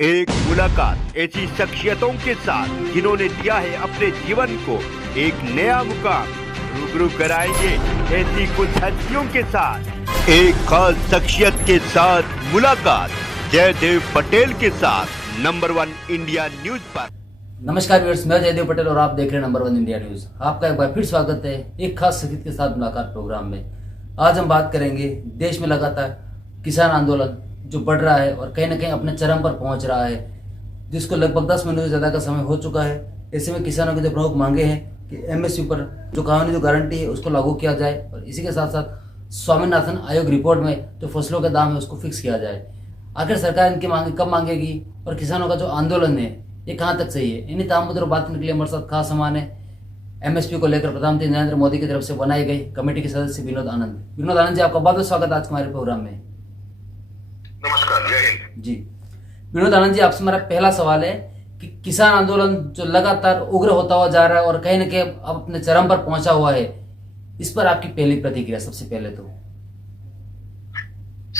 एक मुलाकात ऐसी शख्सियतों के साथ जिन्होंने दिया है अपने जीवन को एक नया मुकाम। रूबरू कराएंगे ऐसी कुछ हस्तियों के साथ एक खास शख्सियत के साथ मुलाकात जयदेव पटेल के साथ नंबर 1 इंडिया न्यूज पर। नमस्कार व्यूअर्स, मैं जयदेव पटेल और आप देख रहे हैं नंबर 1 इंडिया न्यूज। आपका एक बार फिर स्वागत है एक खास शख्सियत के साथ मुलाकात प्रोग्राम में। आज हम बात करेंगे देश में लगातार किसान आंदोलन जो बढ़ रहा है और कहीं ना कहीं अपने चरम पर पहुंच रहा है, जिसको लगभग 10 महीनों से ज्यादा का समय हो चुका है। ऐसे में किसानों की जो प्रमुख मांगे हैं कि एमएसपी पर जो कानूनी जो गारंटी है उसको लागू किया जाए और इसी के साथ साथ स्वामीनाथन आयोग रिपोर्ट में जो फसलों के दाम है उसको फिक्स किया जाए। आखिर सरकार इनकी मांगे कब मांगेगी और किसानों का जो आंदोलन है ये कहाँ तक सही है? इन्हीं तमाम मुद्दों पर बात करने के लिए हमारे साथ खास सामान है एमएसपी को लेकर प्रधानमंत्री नरेंद्र मोदी की तरफ से बनाई गई कमेटी के सदस्य विनोद आनंद। विनोद आनंद जी, आपका बहुत बहुत स्वागत आज हमारे प्रोग्राम में। नमस्कार, जय हिंद जी विनोद आनंद जी, आपसे हमारा पहला सवाल है कि किसान आंदोलन जो लगातार उग्र होता हुआ जा रहा है और कहीं न कहीं अब अपने चरम पर पहुंचा हुआ है, इस पर आपकी पहली प्रतिक्रिया? सबसे पहले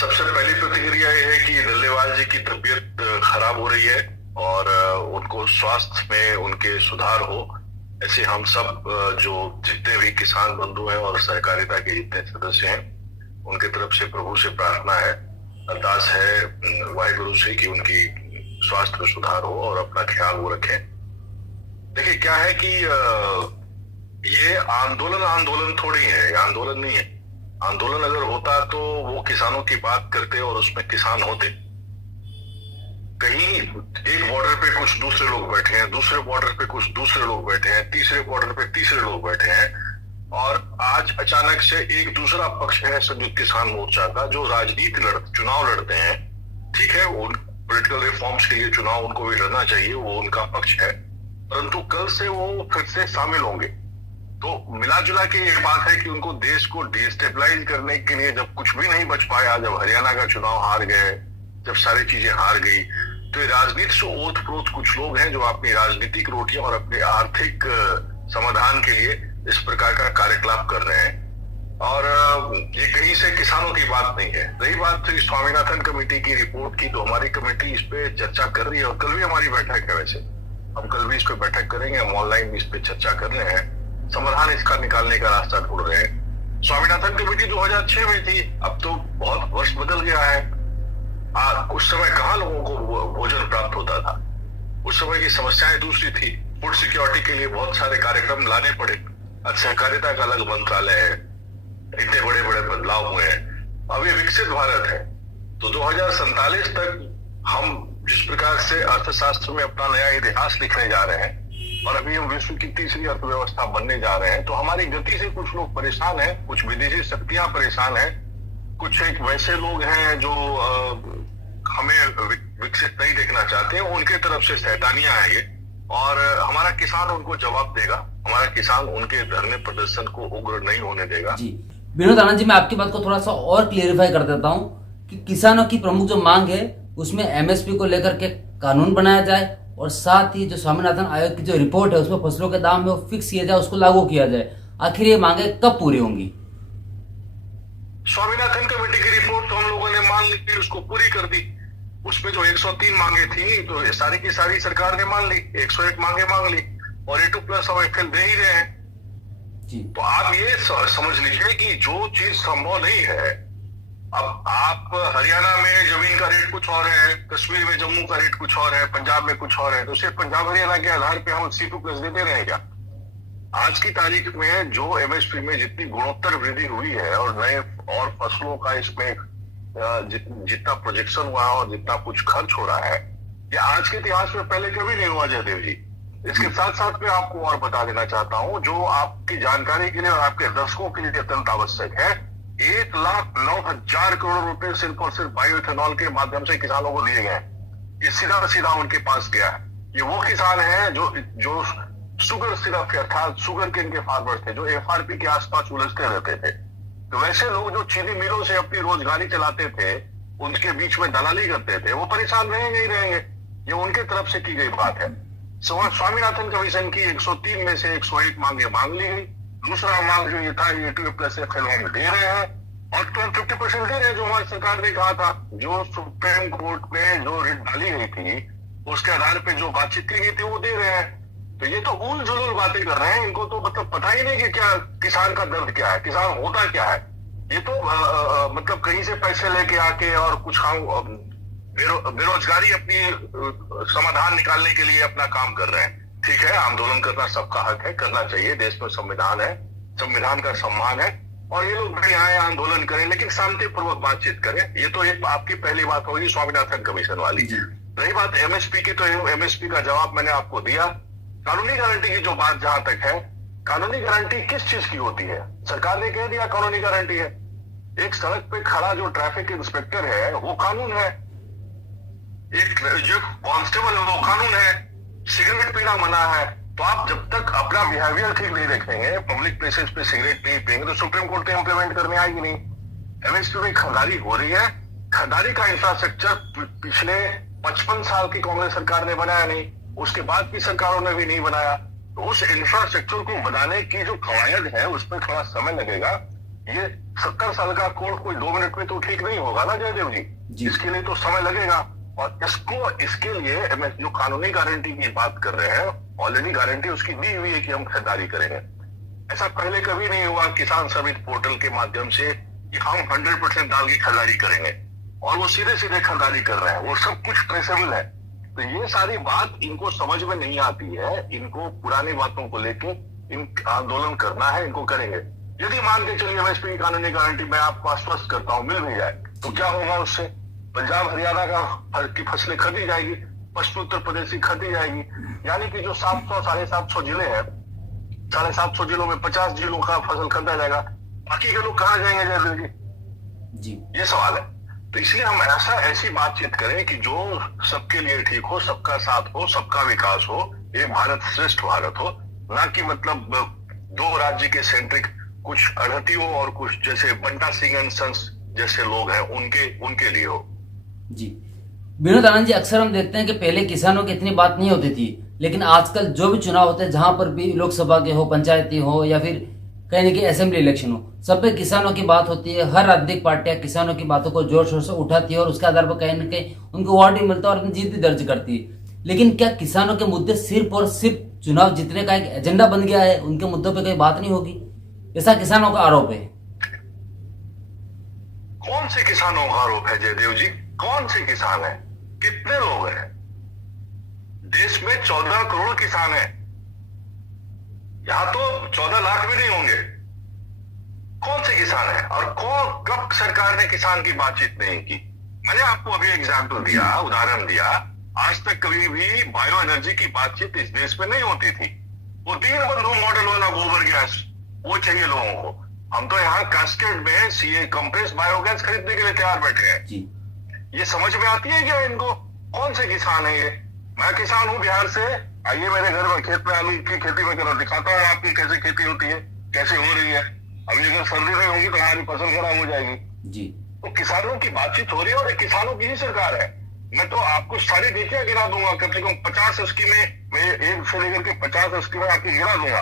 पहली प्रतिक्रिया यह है कि डल्लेवाल जी की तबीयत खराब हो रही है और उनको स्वास्थ्य में उनके सुधार हो, ऐसे हम सब जो जितने भी किसान बंधु हैं और सहकारिता के जितने सदस्य हैं उनके तरफ से प्रभु से प्रार्थना है, अरदास है वाहिगुरु से कि उनकी स्वास्थ्य में सुधार हो और अपना ख्याल वो रखें। देखिए क्या है कि ये आंदोलन थोड़ी है, ये आंदोलन नहीं है। आंदोलन अगर होता तो वो किसानों की बात करते और उसमें किसान होते। कहीं एक बॉर्डर पे कुछ दूसरे लोग बैठे हैं, दूसरे बॉर्डर पे कुछ दूसरे लोग बैठे हैं, तीसरे बॉर्डर पे तीसरे लोग बैठे हैं और आज अचानक से एक दूसरा पक्ष है संयुक्त किसान मोर्चा का जो चुनाव लड़ते हैं। ठीक है, उन पॉलिटिकल रिफॉर्म्स के लिए चुनाव उनको भी लड़ना चाहिए, वो उनका पक्ष है, परंतु कल से वो फिर से शामिल होंगे। तो मिला जुला के ये बात है कि उनको देश को डिस्टेबलाइज करने के लिए जब कुछ भी नहीं बच पाया, जब हरियाणा का चुनाव हार गए, जब सारी चीजें हार गई, तो राजनीति से ओत प्रोत कुछ लोग हैं जो अपनी राजनीतिक रोटियां और अपने आर्थिक समाधान के लिए इस प्रकार का कार्यकलाप कर रहे हैं और ये कहीं से किसानों की बात नहीं है। रही बात तो स्वामीनाथन कमेटी की रिपोर्ट की, तो हमारी कमेटी इस पे चर्चा कर रही है और कल भी हमारी बैठक है। वैसे हम कल भी इस पे बैठक करेंगे, हम ऑनलाइन इस पे चर्चा कर रहे हैं, समाधान इसका निकालने का रास्ता ढूंढ रहे हैं। स्वामीनाथन कमेटी 2006 में थी, अब तो बहुत वर्ष बदल गया है। उस समय कहाँ लोगों को भोजन प्राप्त होता था, उस समय की समस्याएं दूसरी थी। फूड सिक्योरिटी के लिए बहुत सारे कार्यक्रम लाने पड़े, आज सहकारिता का अलग मंत्रालय है, इतने बड़े बड़े बदलाव हुए हैं। अब ये विकसित भारत है, तो 2047 तक हम जिस प्रकार से अर्थशास्त्र में अपना नया इतिहास लिखने जा रहे हैं और अभी हम विश्व की तीसरी अर्थव्यवस्था बनने जा रहे हैं, तो हमारी गति से कुछ लोग परेशान हैं, कुछ विदेशी शक्तियां परेशान हैं, कुछ एक वैसे लोग हैं जो हमें विकसित नहीं देखना चाहते हैं, उनके तरफ से शैतानियां हैं ये, और हमारा किसान उनको जवाब देगा। हमारा किसान उनके धरने प्रदर्शन को उग्र नहीं होने देगा। जी विनोद आनंद जी, मैं आपकी बात को थोड़ा सा और क्लियरिफाई कर देता हूँ कि किसानों की प्रमुख जो मांग है उसमें एमएसपी को लेकर के कानून बनाया जाए और साथ ही जो स्वामीनाथन आयोग की जो रिपोर्ट है उसमें फसलों के दाम में वो फिक्स किया जाए, उसको लागू किया जाए। आखिर ये मांगे कब पूरी होंगी? स्वामीनाथन कमेटी की रिपोर्ट तो हम लोगों ने मान ली, उसको पूरी कर दी। उसमें जो 103 मांगे थी तो सारी की सारी सरकार ने मान ली, 101 मांगे मांग ली और A2+ और FL दे ही रहे हैं जी। तो आप ये समझ लीजिए कि जो चीज संभव नहीं है, अब आप हरियाणा में जमीन का रेट कुछ और है, कश्मीर में जम्मू का रेट कुछ और है, पंजाब में कुछ और है, तो सिर्फ पंजाब हरियाणा के आधार पे हम C2+ देते रहे क्या? आज की तारीख में जो एमएसपी में जितनी गुणोत्तर वृद्धि हुई है और नए और फसलों का इसमें जितना प्रोजेक्शन हुआ और जितना कुछ खर्च हो रहा है, ये आज के इतिहास में पहले कभी नहीं हुआ जयदेव जी। इसके साथ साथ मैं आपको और बता देना चाहता हूं, जो आपकी जानकारी के लिए और आपके दर्शकों के लिए अत्यंत आवश्यक है, 1,09,000 करोड़ रुपए सिर्फ और सिर्फ बायोइथेनॉल के माध्यम से किसानों को दिए गए। ये सीधा सीधा उनके पास गया है। ये वो किसान है जो शुगर सिरप अर्थात शुगर केन के फार्मर थे, जो FRP के आसपास उलझते रहते थे। तो वैसे लोग जो चीनी मिलों से अपनी रोजगारी चलाते थे, उनके बीच में दलाली करते थे, वो परेशान रहेंगे ही रहेंगे। ये उनके तरफ से की गई बात है। स्वामीनाथन कमीशन की 103 में से 101 मांगे मांग ली गई। दूसरा मांग जो ये था A2+ FL हम दे रहे हैं, और तो 50% दे रहे जो हमारी सरकार ने कहा था। जो सुप्रीम कोर्ट में जो रिट डाली गई थी उसके आधार पे जो बातचीत की गई थी वो दे रहे हैं। तो ये तो उल जुलूल बातें कर रहे हैं, इनको तो मतलब पता ही नहीं कि क्या किसान का दर्द क्या है, किसान होता क्या है। ये तो मतलब कहीं से पैसे लेके आके और कुछ बेरोजगारी अपनी समाधान निकालने के लिए अपना काम कर रहे हैं। ठीक है, आंदोलन करना सबका हक है, करना चाहिए, देश में संविधान है, संविधान का सम्मान है और ये लोग भी आए आंदोलन करें लेकिन शांतिपूर्वक बातचीत करें। ये तो एक आपकी पहली बात होगी स्वामीनाथन कमीशन वाली। रही बात एमएसपी की, तो एमएसपी का जवाब मैंने आपको दिया। कानूनी गारंटी की जो बात जहां तक है, कानूनी गारंटी किस चीज की होती है? सरकार ने कह दिया कानूनी गारंटी है। एक सड़क पे खड़ा जो ट्रैफिक इंस्पेक्टर है वो कानून है, एक जो कांस्टेबल है वो कानून है, सिगरेट पीना मना है। तो आप जब तक अपना बिहेवियर ठीक नहीं रखेंगे, पब्लिक प्लेसेस पे सिगरेट नहीं पिएंगे, तो सुप्रीम कोर्ट ने इंप्लीमेंट करने आएगी नहीं। एमएसपी में खरीदारी हो रही है, खरीदारी का इंफ्रास्ट्रक्चर पिछले 55 साल की कांग्रेस सरकार ने बनाया नहीं, उसके बाद की सरकारों ने भी नहीं बनाया। तो उस इंफ्रास्ट्रक्चर को बनाने की जो कवायद है उस पर थोड़ा समय लगेगा। ये 70 साल का कोर्ट कोई 2 मिनट में तो ठीक नहीं होगा ना जयदेव जी, इसके लिए तो समय लगेगा। और इसके लिए जो कानूनी गारंटी की बात कर रहे हैं, ऑलरेडी गारंटी उसकी दी हुई है कि हम खरीदारी करेंगे। ऐसा पहले कभी नहीं हुआ किसान समिति पोर्टल के माध्यम से कि हम 100% दाल की खरीदारी करेंगे, और वो सीधे सीधे खरीदारी कर रहे हैं, वो सब कुछ ट्रेसेबल है। तो ये सारी बात इनको समझ में नहीं आती है, इनको पुरानी बातों को लेके इन आंदोलन करना है, इनको करेंगे। यदि मान के चलिए एमएसपी की कानूनी गारंटी मैं आपको आश्वस्त करता हूं मिल भी जाए, तो क्या होगा उससे? पंजाब हरियाणा का की फसलें खरीदी जाएगी, पश्चिम उत्तर प्रदेश की खरीदी जाएगी, यानी कि जो 700 750 जिले हैं, 750 जिलों में 50 जिलों का फसल खरीदा जाएगा। बाकी के लोग कहाँ जाएंगे जयदेव जी? ये सवाल है। तो इसलिए हम ऐसी बातचीत करें कि जो सबके लिए ठीक हो, सबका साथ हो, सबका विकास हो, एक भारत श्रेष्ठ भारत हो, ना कि मतलब 2 राज्य के सेंट्रिक कुछ अड़हतियों और कुछ जैसे बंटा सिंह एंड सन्स जैसे लोग हैं उनके लिए हो। जी विनोद आनंद जी, अक्सर हम देखते हैं कि पहले किसानों की इतनी बात नहीं होती थी, लेकिन आजकल जो भी चुनाव होते हैं, जहां पर भी लोकसभा के हो, पंचायती हो या फिर कहीं ना कहीं असेंबली इलेक्शन हो, सब पे किसानों की बात होती है। हर राजनीतिक पार्टियां किसानों की बातों को जोर शोर से उठाती है और उसके आधार पर कहीं ना कहीं उनको अवार्ड भी मिलता है और अपनी जीत भी दर्ज करती है। लेकिन क्या किसानों के मुद्दे सिर्फ और सिर्फ चुनाव जीतने का एक एजेंडा बन गया है, उनके मुद्दों पर कोई बात नहीं होगी, ऐसा किसानों का आरोप है? कौन से किसानों का आरोप है जयदेव जी? कौन से किसान हैं? कितने लोग हैं? देश में 14 करोड़ किसान हैं, यहां तो 14 लाख भी नहीं होंगे। कौन से किसान हैं? और कब सरकार ने किसान की बातचीत नहीं की? मैंने आपको अभी एग्जाम्पल दिया, उदाहरण दिया। आज तक कभी भी बायो एनर्जी की बातचीत इस देश में नहीं होती थी। वो दीनबंधु मॉडल वाला गोबर गैस वो चाहिए लोगों को। हम तो यहाँ कास्केड में सीए कंप्रेस्ड बायोगैस खरीदने के लिए तैयार बैठे हैं। ये समझ में आती है क्या इनको? कौन से किसान है ये? मैं किसान हूँ बिहार से, आइए मेरे घर में खेत में आलू की खेती में करो, दिखाता हूँ आपकी कैसे खेती होती है, कैसे हो रही है। अभी अगर सर्दी नहीं होगी तो हमारी फसल खराब हो जाएगी जी। तो किसानों की बातचीत हो रही है और किसानों की ही सरकार है। मैं तो आपको सारी नीतियां गिरा दूंगा, कम से कम 50 स्कीमें, मैं 1 से लेकर के 50 स्कीमें आपको गिरा दूंगा।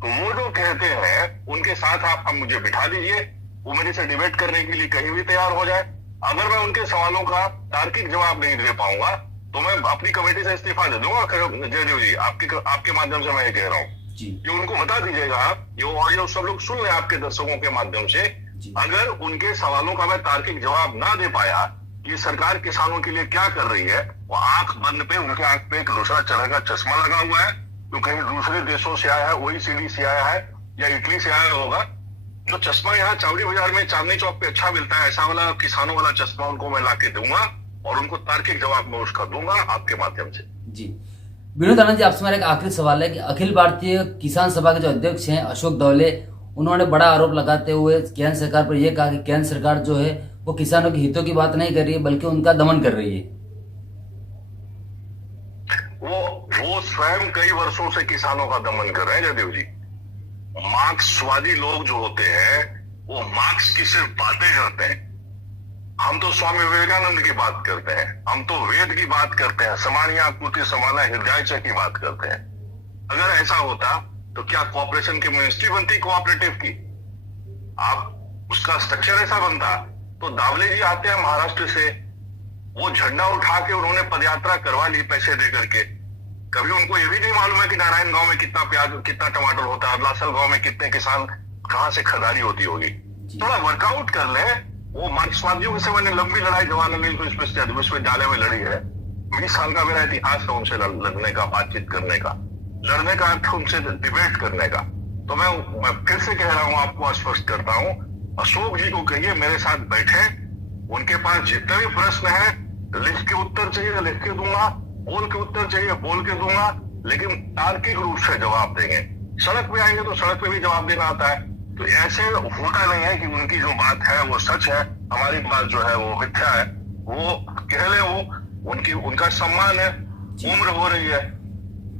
तो वो जो कहते हैं उनके साथ आप मुझे बिठा दीजिए, वो मेरे से डिबेट करने के लिए कहीं भी तैयार हो जाए। अगर मैं उनके सवालों का तार्किक जवाब नहीं दे पाऊंगा तो मैं अपनी कमेटी से इस्तीफा दे दूंगा जयदेव जी। आपके माध्यम से मैं ये कह रहा हूँ, ये उनको बता दीजिएगा, ये ऑडियो सब लोग सुन लें आपके दर्शकों के माध्यम से। अगर उनके सवालों का मैं तार्किक जवाब ना दे पाया कि सरकार किसानों के लिए क्या कर रही है, वो आंख बंद पे उनके आंख पे एक दूसरा तरह का चश्मा लगा हुआ है, जो कहीं दूसरे देशों से आया है, OECD से आया है या इटली से आया होगा। जो चश्मा यहाँ चावड़ी बाजार में चांदनी चौक पे अच्छा मिलता है, ऐसा वाला किसानों वाला चश्मा उनको मैं लाके दूंगा और उनको तार्किक जवाब मैं उसका दूंगा आपके माध्यम से। जी विनोद आनंद जी, आपसे मेरा एक आखिरी सवाल है कि अखिल भारतीय किसान सभा के जो अध्यक्ष हैं अशोक दौले, उन्होंने बड़ा आरोप लगाते हुए केंद्र सरकार पर यह कहा कि केंद्र सरकार जो है वो किसानों के हितों की बात नहीं कर रही है बल्कि उनका दमन कर रही है। वो स्वयं कई वर्षों से किसानों का दमन कर रहे हैं जयदेव जी। मार्क्सवादी लोग जो होते हैं वो मार्क्स की सिर्फ बातें करते हैं। हम तो स्वामी विवेकानंद की बात करते हैं, हम तो वेद की बात करते हैं, समानिया पूर्ति समाना हृदय की बात करते हैं। अगर ऐसा होता तो क्या कॉर्पोरेशन की मिनिस्ट्री बनती कोऑपरेटिव की? आप उसका स्ट्रक्चर ऐसा बनता। तो दावले जी आते हैं महाराष्ट्र से, वो झंडा उठा के उन्होंने पदयात्रा करवा ली पैसे दे करके। कभी उनको ये भी नहीं मालूम है कि नारायण गांव में कितना प्याज कितना टमाटर होता है, लासल गांव में कितने किसान कहां से खरीदारी होती होगी। थोड़ा वर्कआउट कर ले। वो मार्क्सवादियों से मैंने लंबी लड़ाई जवाहरलाल नेहरू विश्वविद्यालय में लड़ी है। 20 साल का मेरा इतिहास है उनसे लड़ने का, बातचीत करने का, लड़ने का अर्थ उनसे डिबेट करने का। तो मैं फिर से कह रहा हूं, आपको आश्वस्त करता हूं, अशोक जी को कहिए मेरे साथ बैठे, उनके पास जितने भी प्रश्न है लिख के उत्तर चाहिए लिख के दूंगा, बोल के उत्तर चाहिए बोल के दूंगा, लेकिन तार्किक रूप से जवाब देंगे। सड़क पे आएंगे तो सड़क पे भी जवाब देना आता है। तो ऐसे होता नहीं है कि उनकी जो बात है वो सच है, हमारी बात जो है वो मिथ्या है। वो कह ले, वो उनका सम्मान है, उम्र हो रही है,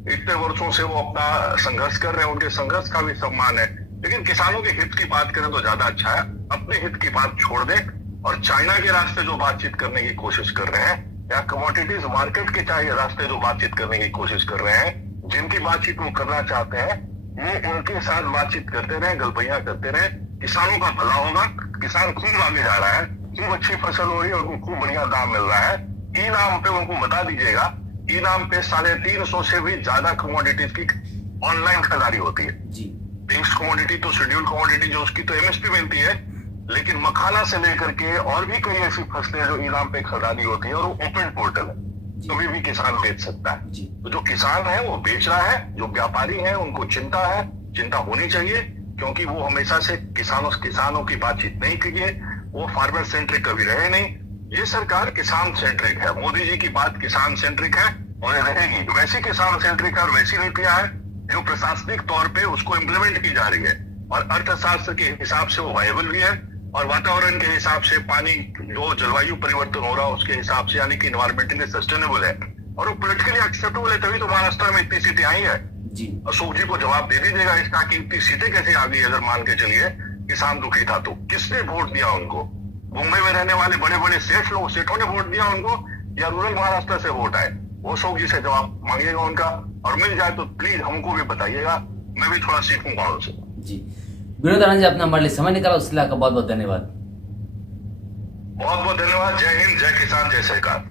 इतने वर्षों से वो अपना संघर्ष कर रहे हैं, उनके संघर्ष का भी सम्मान है। लेकिन किसानों के हित की बात करें तो ज्यादा अच्छा है। अपने हित की बात छोड़ दे और चाइना के रास्ते जो बातचीत करने की कोशिश कर रहे हैं, या कमोडिटीज मार्केट के चाहिए रास्ते जो बातचीत करने की कोशिश कर रहे हैं, जिनकी बातचीत वो करना चाहते हैं, ये इनके साथ बातचीत करते रहे, गलपैया करते रहे, किसानों का भला होगा। किसान खूब आगे जा रहा है, खूब अच्छी फसल हो रही है, उनको खूब बढ़िया दाम मिल रहा है। ई नाम पे उनको बता दीजिएगा, ई नाम पे 350 से भी ज्यादा कमोडिटीज की ऑनलाइन खरीदारी होती है। फिक्स्ड कमोडिटी तो शेड्यूल कमोडिटी जो उसकी तो एमएसपी मिलती है, लेकिन मखाना से लेकर के और भी कई ऐसी फसलें जो इनाम पे खरीदारी होती है, और वो ओपन पोर्टल है, कभी भी किसान बेच सकता है। तो जो किसान है वो बेच रहा है, जो व्यापारी है उनको चिंता है, चिंता होनी चाहिए, क्योंकि वो हमेशा से किसानों की बातचीत नहीं की है, वो फार्मर सेंट्रिक कभी रहे नहीं। ये सरकार किसान सेंट्रिक है, मोदी जी की बात किसान सेंट्रिक है और रहेगी वैसी किसान सेंट्रिक है, और वैसी नीतियां है जो प्रशासनिक तौर पे उसको इम्प्लीमेंट की जा रही है, और अर्थशास्त्र के हिसाब से वो वायबल भी है, और वातावरण के हिसाब से, पानी जो जलवायु परिवर्तन हो रहा है उसके हिसाब से, यानी कि इन्वायरमेंटली सस्टेनेबल है, और वो पॉलिटिकली एक्सेप्टेबल है। तभी तो महाराष्ट्र में इतनी सीटें आई है। अशोक जी को जवाब दे दीजिएगा इसका कि इतनी सीटें कैसे आ गई। अगर मान के चलिए किसान दुखी था तो किसने वोट दिया उनको? मुंबई में रहने वाले बड़े बड़े सेठों ने वोट दिया उनको, या रूरल महाराष्ट्र से वोट आए? वो अशोक जी से जवाब मांगिएगा उनका, और मिल जाए तो प्लीज हमको भी बताइएगा, मैं भी थोड़ा सीखूंगा उनसे। जी विनोद आनंद जी, अपना हमारे लिए समय निकाला, उसके लिए आपका बहुत बहुत धन्यवाद। बहुत बहुत धन्यवाद। जय हिंद, जय किसान, जय सरकार।